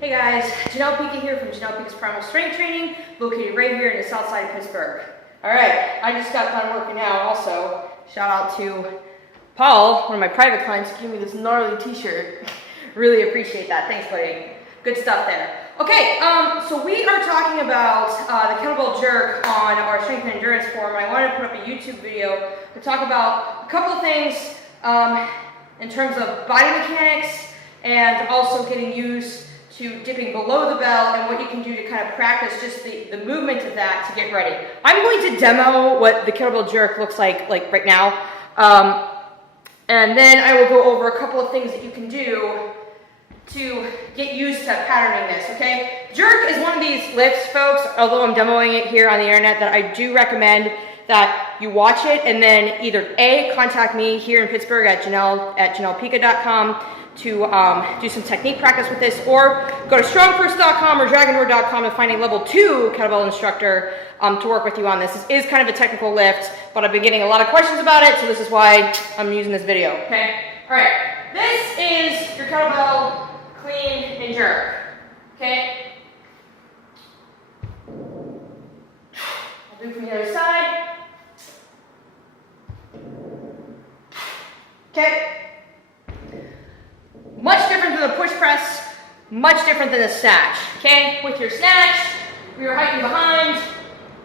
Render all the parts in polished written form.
Hey guys, Janelle Pika here from Janelle Pika's Primal Strength Training, located right here in the south side of Pittsburgh. Alright, I just got done working out also. Shout out to Paul, one of my private clients, who gave me this gnarly t-shirt. Really appreciate that. Thanks, buddy. Good stuff there. Okay, so we are talking about the kettlebell jerk on our strength and endurance forum. I wanted to put up a YouTube video to talk about a couple of things in terms of body mechanics and also getting used to dipping below the bell and what you can do to kind of practice just the movement of that to get ready. I'm going to demo what the kettlebell jerk looks like right now. And then I will go over a couple of things that you can do to get used to patterning this, okay? Jerk is one of these lifts, folks, although I'm demoing it here on the internet, that I do recommend that you watch it and then either A, contact me here in Pittsburgh at janellepika.com to do some technique practice with this, or go to strongfirst.com or dragonword.com and find a level 2 kettlebell instructor to work with you on this. This is kind of a technical lift, but I've been getting a lot of questions about it, so this is why I'm using this video, okay? All right, this is your kettlebell clean and jerk, okay? I'll do from the other side. Okay. Much different than the push press, much different than the snatch, okay? With your snatch, we are hiking behind,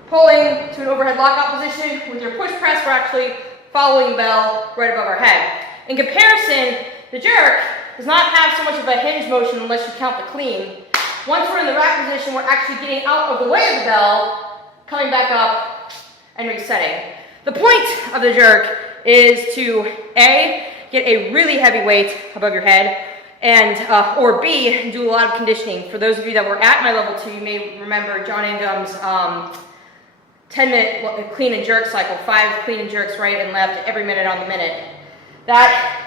pulling to an overhead lockout position. With your push press, we're actually following the bell right above our head. In comparison, the jerk does not have so much of a hinge motion unless you count the clean. Once we're in the rack position, we're actually getting out of the way of the bell, coming back up, and resetting. The point of the jerk is to A, get a really heavy weight above your head, and or B, do a lot of conditioning. For those of you that were at my level 2, you may remember John Ingham's 10-minute clean and jerk cycle, 5 clean and jerks right and left every minute on the minute. That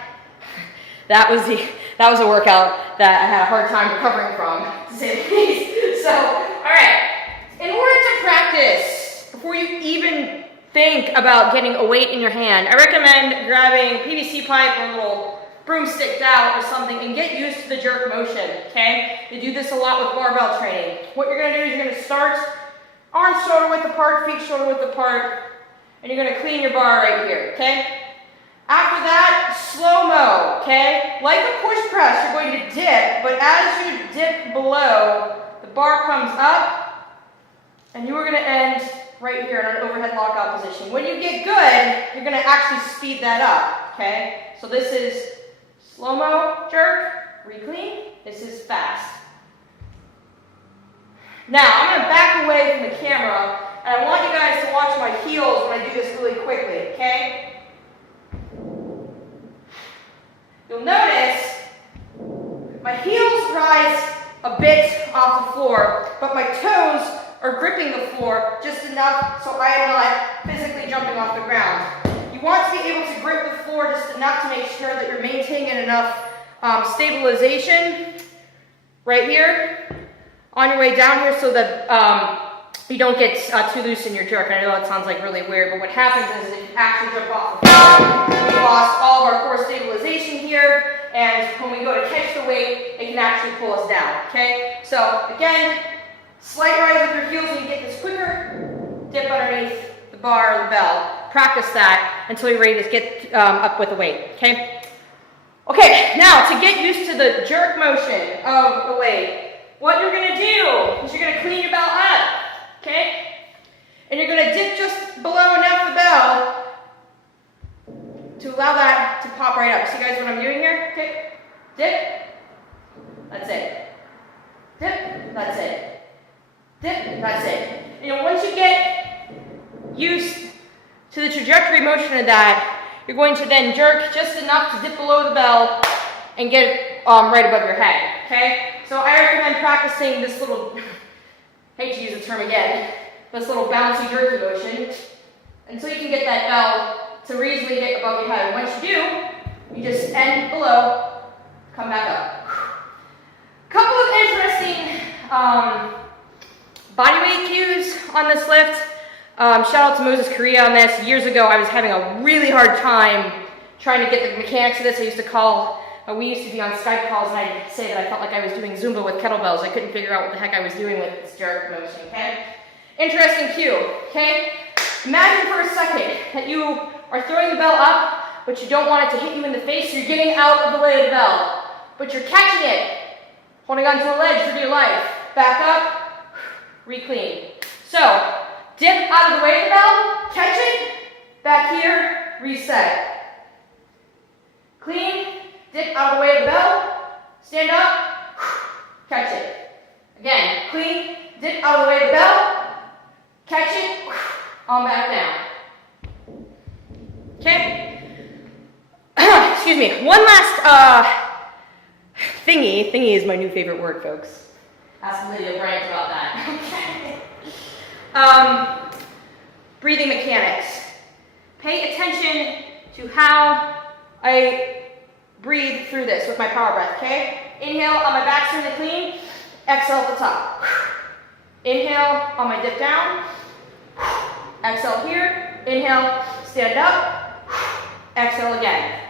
was a workout that I had a hard time recovering from, to say the least. So, all right, in order to practice, before you even think about getting a weight in your hand, I recommend grabbing a PVC pipe or a little broomstick dowel or something and get used to the jerk motion, okay? You do this a lot with barbell training. What you're gonna do is you're gonna start arms shoulder width apart, feet shoulder width apart, and you're gonna clean your bar right here, okay? After that, slow-mo, okay? Like a push press, you're going to dip, but as you dip below, the bar comes up, and you are gonna end right here in an overhead lockout position. When you get good, you're gonna actually speed that up, okay? So this is slow-mo jerk, re-clean. This is fast. Now, I'm gonna back away from the camera, and I want you guys to watch my heels when I do this really quickly, okay? You'll notice my heels rise a bit off the floor, but my toes are gripping the floor just enough so I am not physically jumping off the ground. You want to be able to grip the floor just enough to make sure that you're maintaining enough stabilization right here on your way down here so that you don't get too loose in your jerk. I know that sounds like really weird, but what happens is if you actually jump off the floor, we lost all of our core stabilization here, and when we go to catch the weight, it can actually pull us down, okay? So again, slight rise with your heels when you get this quicker, dip underneath the bar or the bell. Practice that until you're ready to get up with the weight, okay? Okay, now to get used to the jerk motion of the weight, what you're gonna do is you're gonna clean your bell up, okay? And you're gonna dip just below enough the bell to allow that to pop right up. See guys what I'm doing here? Okay, dip, that's it. Dip, that's it. Dip, that's it. You know, once you get used to the trajectory motion of that, you're going to then jerk just enough to dip below the bell and get it right above your head, okay? So I recommend practicing this little, hate to use the term again, this little bouncy jerky motion until you can get that bell to reasonably get above your head. Once you do, you just end below, come back up. Couple of interesting body weight cues on this lift. Shout out to Moses Korea on this. Years ago, I was having a really hard time trying to get the mechanics of this. I used to call we used to be on Skype calls, and I'd say that I felt like I was doing Zumba with kettlebells. I couldn't figure out what the heck I was doing with this jerk motion, okay? Interesting cue, okay? Imagine for a second that you are throwing the bell up, but you don't want it to hit you in the face, so you're getting out of the way of the bell. But you're catching it, holding onto a ledge for dear life. Back up, re-clean. So, dip out of the way of the bell, catch it, back here, reset. Clean, dip out of the way of the bell, stand up, catch it. Again, clean, dip out of the way of the bell, catch it, on back down. Okay? Excuse me. One last thingy. Thingy is my new favorite word, folks. Ask Lydia Bryant about that. Okay. Breathing mechanics. Pay attention to how I breathe through this with my power breath, okay? Inhale on my back swing to clean. Exhale at the top. Inhale on my dip down. Exhale here. Inhale, stand up. Exhale again.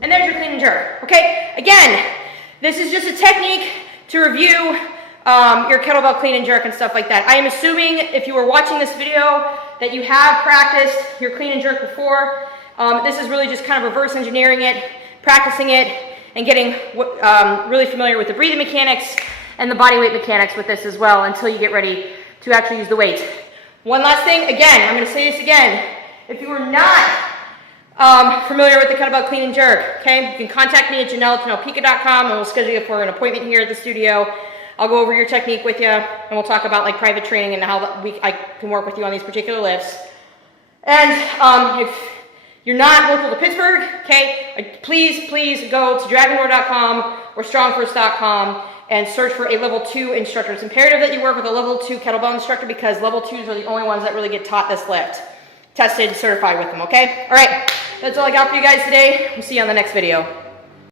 And there's your clean and jerk. Okay, again, this is just a technique to review your kettlebell clean and jerk and stuff like that. I am assuming if you were watching this video that you have practiced your clean and jerk before. This is really just kind of reverse engineering it, practicing it, and getting really familiar with the breathing mechanics and the body weight mechanics with this as well until you get ready to actually use the weights. One last thing, again, I'm going to say this again. If you are not familiar with the kettlebell clean and jerk, okay, you can contact me at janelle@janellepika.com and we'll schedule you for an appointment here at the studio. I'll go over your technique with you, and we'll talk about like private training and how I can work with you on these particular lifts. And if you're not local to Pittsburgh, okay, please go to dragonroar.com or strongfirst.com and search for a level 2 instructor. It's imperative that you work with a level 2 kettlebell instructor because level 2s are the only ones that really get taught this lift. Tested, certified with them, okay? All right, that's all I got for you guys today. We'll see you on the next video.